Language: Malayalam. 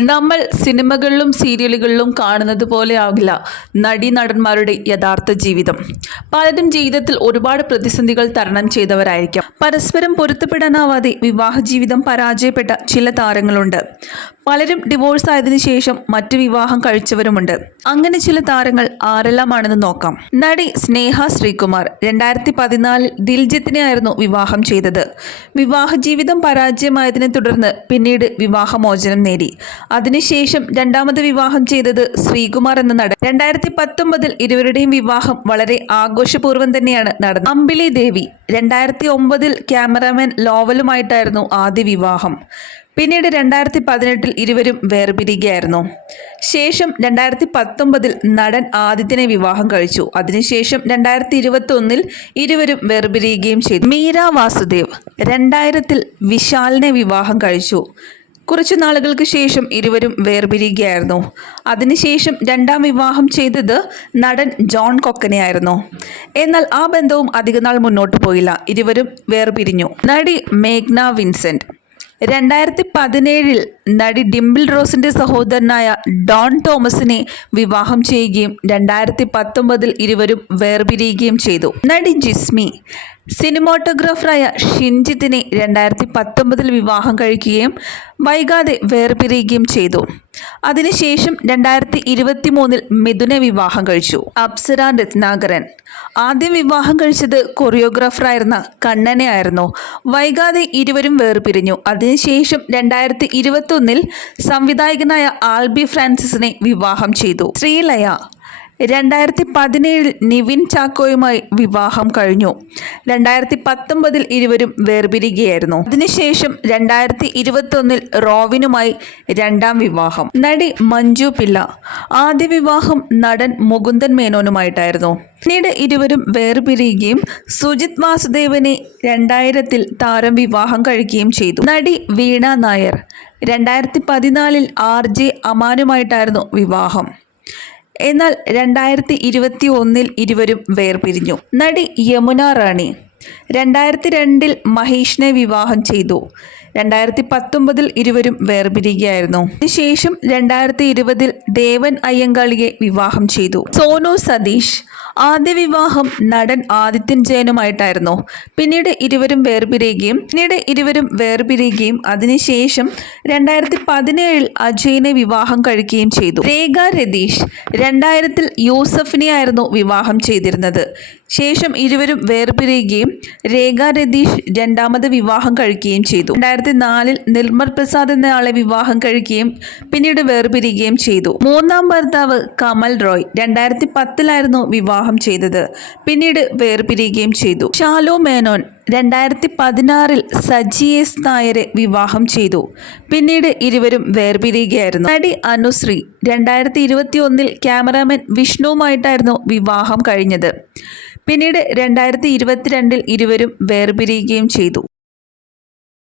നമ്മൾ സിനിമകളിലും സീരിയലുകളിലും കാണുന്നത് പോലെ ആകില്ല നടീനടന്മാരുടെ യഥാർത്ഥ ജീവിതം. പലരും ജീവിതത്തിൽ ഒരുപാട് പ്രതിസന്ധികൾ തരണം ചെയ്തവരായിരിക്കാം. പരസ്പരം പൊരുത്തപ്പെടാനാവാതെ വിവാഹ ജീവിതം പരാജയപ്പെട്ട ചില താരങ്ങളുണ്ട്. പലരും ഡിവോഴ്സ് ആയതിനു ശേഷം മറ്റു വിവാഹം കഴിച്ചവരുമുണ്ട്. അങ്ങനെ ചില താരങ്ങൾ ആരെല്ലാമാണെന്ന് നോക്കാം. നടി സ്നേഹ ശ്രീകുമാർ രണ്ടായിരത്തി പതിനാലിൽ ദിൽജിത്തിനെ ആയിരുന്നു വിവാഹം ചെയ്തത്. വിവാഹ ജീവിതം പരാജയമായതിനെ തുടർന്ന് പിന്നീട് വിവാഹമോചനം നേടി. അതിനുശേഷം രണ്ടാമത് വിവാഹം ചെയ്തത് ശ്രീകുമാർ എന്ന നടൻ. രണ്ടായിരത്തി പത്തൊമ്പതിൽ ഇരുവരുടെയും വിവാഹം വളരെ ആഘോഷപൂർവം തന്നെയാണ് നടന്നത്. അമ്പിളി ദേവി രണ്ടായിരത്തി ഒമ്പതിൽ ക്യാമറാമാൻ ലോവലുമായിട്ടായിരുന്നു ആദ്യ വിവാഹം. പിന്നീട് രണ്ടായിരത്തി പതിനെട്ടിൽ ഇരുവരും വേർപിരിയുകയായിരുന്നു. ശേഷം രണ്ടായിരത്തി പത്തൊമ്പതിൽ നടൻ ആദിത്യനെ വിവാഹം കഴിച്ചു. അതിനുശേഷം രണ്ടായിരത്തി ഇരുപത്തി ഒന്നിൽ ഇരുവരും വേർപിരിയുകയും ചെയ്തു. മീര വാസുദേവ് രണ്ടായിരത്തിൽ വിശാലിനെ വിവാഹം കഴിച്ചു. കുറച്ചു നാളുകൾക്ക് ശേഷം ഇരുവരും വേർപിരിയുകയായിരുന്നു. അതിനുശേഷം രണ്ടാം വിവാഹം ചെയ്തത് നടൻ ജോൺ കൊക്കനെയായിരുന്നു എന്നാൽ ആ ബന്ധവും അധികനാൾ മുന്നോട്ട് പോയില്ല. ഇരുവരും വേർപിരിഞ്ഞു. നടി മേഘ്ന വിൻസെന്റ് രണ്ടായിരത്തി പതിനേഴിൽ നടി ഡിംപിൾ റോസിന്റെ സഹോദരനായ ഡോൺ തോമസിനെ വിവാഹം ചെയ്യുകയും രണ്ടായിരത്തി പത്തൊമ്പതിൽ ഇരുവരും വേർപിരിയുകയും ചെയ്തു. നടി ജിസ്മി സിനിമോട്ടോഗ്രാഫറായ ഷിൻജിത്തിനെ രണ്ടായിരത്തി പത്തൊമ്പതിൽ വിവാഹം കഴിക്കുകയും വൈകാതെ വേർപിരിയുകയും ചെയ്തു. അതിനുശേഷം രണ്ടായിരത്തി ഇരുപത്തി മൂന്നിൽ മിഥുനെ വിവാഹം കഴിച്ചു. അപ്സര രത്നാകരൻ. ആദ്യം വിവാഹം കഴിച്ചത് കൊറിയോഗ്രാഫറായിരുന്ന കണ്ണനെ ആയിരുന്നു വൈകാതെ ഇരുവരും വേർപിരിഞ്ഞു. അതിനുശേഷം രണ്ടായിരത്തി ഇരുപത്തൊന്നിൽ സംവിധായകനായ ആൽബി ഫ്രാൻസിസിനെ വിവാഹം ചെയ്തു. ശ്രീലയ. രണ്ടായിരത്തി പതിനേഴിൽ നിവിൻ ചാക്കോയുമായി വിവാഹം കഴിഞ്ഞു. രണ്ടായിരത്തി പത്തൊമ്പതിൽ ഇരുവരും വേർപിരിയുകയായിരുന്നു. അതിനുശേഷം രണ്ടായിരത്തി ഇരുപത്തൊന്നിൽ റോവിനുമായി രണ്ടാം വിവാഹം. നടി മഞ്ജു പിള്ള ആദ്യ വിവാഹം നടൻ മുകുന്ദൻ മേനോനുമായിട്ടായിരുന്നു. പിന്നീട് ഇരുവരും വേർപിരിയുകയും സുജിത് വാസുദേവനെ രണ്ടായിരത്തിൽ താരം വിവാഹം കഴിക്കുകയും ചെയ്തു. നടി വീണ നായർ രണ്ടായിരത്തി പതിനാലിൽ ആർ ജെ അമാനുമായിട്ടായിരുന്നു വിവാഹം. എന്നാൽ രണ്ടായിരത്തി ഇരുപത്തി ഒന്നിൽ ഇരുവരും വേർപിരിഞ്ഞു. നടി യമുന റാണി രണ്ടായിരത്തി രണ്ടിൽ മഹേഷിനെ വിവാഹം ചെയ്തു. രണ്ടായിരത്തി പത്തൊമ്പതിൽ ഇരുവരും വേർപിരിയുകയായിരുന്നു. അതിനുശേഷം രണ്ടായിരത്തി ഇരുപതിൽ ദേവൻ അയ്യങ്കാളിയെ വിവാഹം ചെയ്തു. സോനു സതീഷ് ആദ്യ വിവാഹം നടൻ ആദിത്യൻ ജയനുമായിട്ടായിരുന്നു. പിന്നീട് ഇരുവരും വേർപിരിയുകയും പിന്നീട് ഇരുവരും വേർപിരിയുകയും അതിനുശേഷം രണ്ടായിരത്തി പതിനേഴിൽ അജയിനെ വിവാഹം കഴിക്കുകയും ചെയ്തു. രേഖ രതീഷ് രണ്ടായിരത്തിൽ യൂസഫിനെയായിരുന്നു വിവാഹം ചെയ്തിരുന്നത്. ശേഷം ഇരുവരും വേർപിരിയുകയും രേഖ രതീഷ് രണ്ടാമത് വിവാഹം കഴിക്കുകയും ചെയ്തു. രണ്ടായിരത്തി നാലിൽ നിർമ്മൽ പ്രസാദ് എന്നയാളെ വിവാഹം കഴിക്കുകയും പിന്നീട് വേർപിരിയുകയും ചെയ്തു. മൂന്നാം ഭർത്താവ് കമൽ റോയ് രണ്ടായിരത്തി പത്തിലായിരുന്നു വിവാഹം ചെയ്തത്. പിന്നീട് വേർപിരിയുകയും ചെയ്തു. ഷാലോ മേനോൻ രണ്ടായിരത്തി പതിനാറിൽ സജിയേസ് നായരെ വിവാഹം ചെയ്തു. പിന്നീട് ഇരുവരും വേർപിരിയുകയായിരുന്നു. നടി അനുശ്രീ രണ്ടായിരത്തി ഇരുപത്തി ഒന്നിൽ ക്യാമറാമാൻ വിഷ്ണുവുമായിട്ടായിരുന്നു വിവാഹം കഴിഞ്ഞത്. പിന്നീട് രണ്ടായിരത്തി ഇരുപത്തിരണ്ടിൽ ഇരുവരും വേർപിരിയുകയും ചെയ്തു.